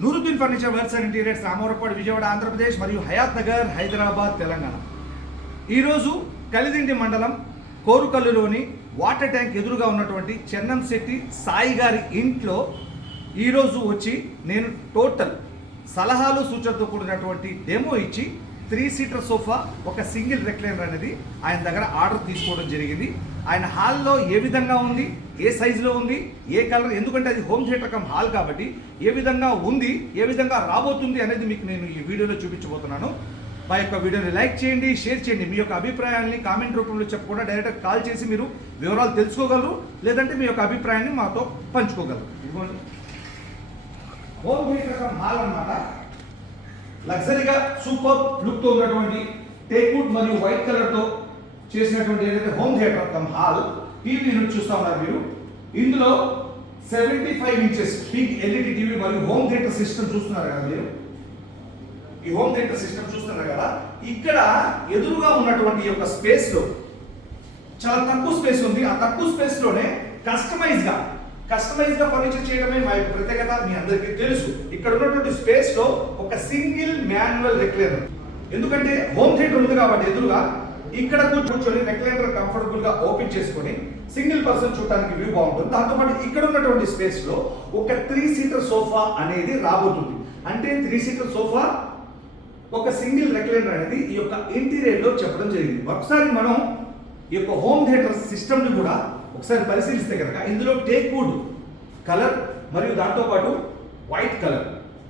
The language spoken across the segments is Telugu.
Nooruddin furniture works and interiors Ramavarappadu Vijayawada Andhra Pradesh మరియు హయాత్ నగర్ హైదరాబాద్ తెలంగాణ. ఈరోజు కలిదిండి మండలం కోరుకల్లులోని వాటర్ ట్యాంక్ ఎదురుగా ఉన్నటువంటి చెన్నం శెట్టి సాయి గారి ఇంట్లో ఈరోజు వచ్చి నేను టోటల్ సలహాలు సూచనతో కూడినటువంటి డెమో ఇచ్చి త్రీ సీటర్ సోఫా ఒక సింగిల్ రెక్లైనర్ అనేది ఆయన దగ్గర ఆర్డర్ తీసుకోవడం జరిగింది. ఆయన హాల్లో ఏ విధంగా ఉంది ఏ సైజులో ఉంది ఏ కలర్ ఎందుకంటే అది హోమ్ థియేటర్ కమ్ హాల్ కాబట్టి ఏ విధంగా ఉంది ఏ విధంగా రాబోతుంది అనేది మీకు నేను ఈ వీడియోలో చూపించబోతున్నాను. మా యొక్క వీడియోని లైక్ చేయండి షేర్ చేయండి. మీ యొక్క అభిప్రాయాన్ని కామెంట్ రూపంలో చెప్పకుండా డైరెక్ట్ కాల్ చేసి మీరు వివరాలు తెలుసుకోగలరు లేదంటే మీ యొక్క అభిప్రాయాన్ని మాతో పంచుకోగలరు. ఇదిగోండి. హోమ్ థియేటర్ కమ్ హాల్ అన్నమాట. లగ్జరీగా సూపర్ లుక్తో ఉన్నటువంటి టేక్వుడ్ మరియు వైట్ కలర్తో చేసినటువంటి ఏదైతే home theatre cum hall TV unit చూస్తా ఉన్నారు మీరు. ఇందులో seventy five inches big LED TV మరియు హోమ్ థియేటర్ సిస్టమ్ చూస్తున్నారు కదా మీరు? ఈ హోమ్ థియేటర్ సిస్టమ్ చూస్తున్నారు కదా? ఇక్కడ ఎదురుగా ఉన్నటువంటి ఈ యొక్క స్పేస్లో చాలా తక్కువ స్పేస్ ఉంది. ఆ తక్కువ స్పేస్లోనే కస్టమైజ్గా ఫర్నిచర్ చేయడమే మా యొక్క ప్రత్యేకత మీ అందరికీ తెలుసు. ఇక్కడ ఉన్నటువంటి స్పేస్లో ఒక సింగిల్ మాన్యువల్ రెక్లైనర్ ఎందుకంటే హోమ్ థియేటర్ ఉంది కాబట్టి ఎదురుగా ఇక్కడ కూర్చొని రెక్లైనర్ కంఫర్టబుల్గా ఓపెన్ చేసుకొని సింగిల్ పర్సన్ చూడడానికి వ్యూ బాగుంటుంది. దాంతోపాటు ఇక్కడ ఉన్నటువంటి స్పేస్లో ఒక త్రీ సీటర్ సోఫా అనేది రాబోతుంది. అంటే త్రీ సీటర్ సోఫా ఒక సింగిల్ రెక్లైనర్ అనేది ఈ యొక్క ఇంటీరియర్లో చెప్పడం జరిగింది. ఒకసారి మనం ఈ యొక్క హోమ్ థియేటర్ సిస్టమ్ని కూడా ఒకసారి పరిశీలిస్తే కనుక ఇందులో టేక్ వుడ్ కలర్ మరియు దాంతోపాటు వైట్ కలర్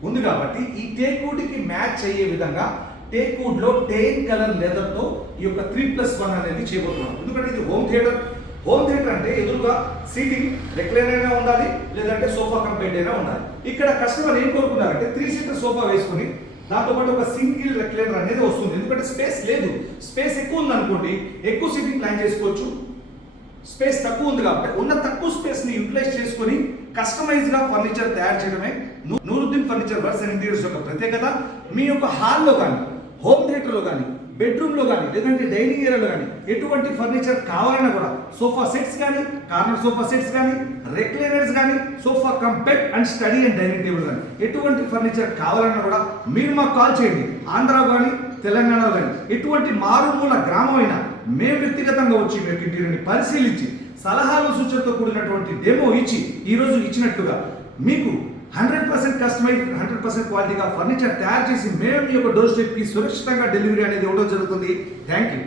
ఉంది కాబట్టి ఈ టేక్ వుడ్కి మ్యాచ్ అయ్యే విధంగా టేక్ వుడ్లో టేన్ కలర్ లెదర్తో ఈ యొక్క త్రీ ప్లస్ వన్ అనేది చేయబోతున్నాం. ఎందుకంటే ఇది హోమ్ థియేటర్. హోమ్ థియేటర్ అంటే ఎదురుగా సీటింగ్ రెక్లైనర్ అయినా ఉండాలి లేదంటే సోఫా కమ్ అయినా ఉండాలి. ఇక్కడ కస్టమర్ ఏం కోరుకున్నారంటే త్రీ సీటర్ సోఫా వేసుకుని దాంతో పాటు ఒక సింగిల్ రెక్లైనర్ అనేది వస్తుంది. ఎందుకంటే స్పేస్ లేదు. స్పేస్ ఎక్కువ ఉంది అనుకోండి ఎక్కువ సీటింగ్ ప్లాన్ చేసుకోవచ్చు. స్పేస్ తక్కువ ఉంది కాబట్టి ఉన్న తక్కువ స్పేస్ని యూటిలైజ్ చేసుకొని కస్టమైజ్గా ఫర్నిచర్ తయారు చేయడమే Nooruddin furniture works and interiors యొక్క ప్రత్యేకత. మీ యొక్క హాల్లో కానీ హోమ్ థియేటర్లో కానీ బెడ్రూమ్లో కానీ లేదంటే డైనింగ్ ఏరియాలో కానీ ఎటువంటి ఫర్నిచర్ కావాలన్నా కూడా సోఫా సెట్స్ కానీ కార్నర్ సోఫా సెట్స్ కానీ రెక్లైనర్స్ కానీ sofa compact and study and dining table కానీ ఎటువంటి ఫర్నిచర్ కావాలన్నా కూడా మీరు మాకు కాల్ చేయండి. ఆంధ్ర కానీ తెలంగాణలో కానీ ఎటువంటి మారుమూల గ్రామం అయినా మేము వ్యక్తిగతంగా వచ్చి మీ యొక్క ఇంటీరియర్ని పరిశీలించి సలహాలు సూచనతో కూడినటువంటి డెమో ఇచ్చి ఈ రోజు ఇచ్చినట్లుగా మీకు hundred percent customize hundred percent క్వాలిటీగా ఫర్నిచర్ తయారు చేసి మేము మీ యొక్క డోర్ స్టెప్కి సురక్షితంగా డెలివరీ అనేది ఇవ్వడం జరుగుతుంది. Thank you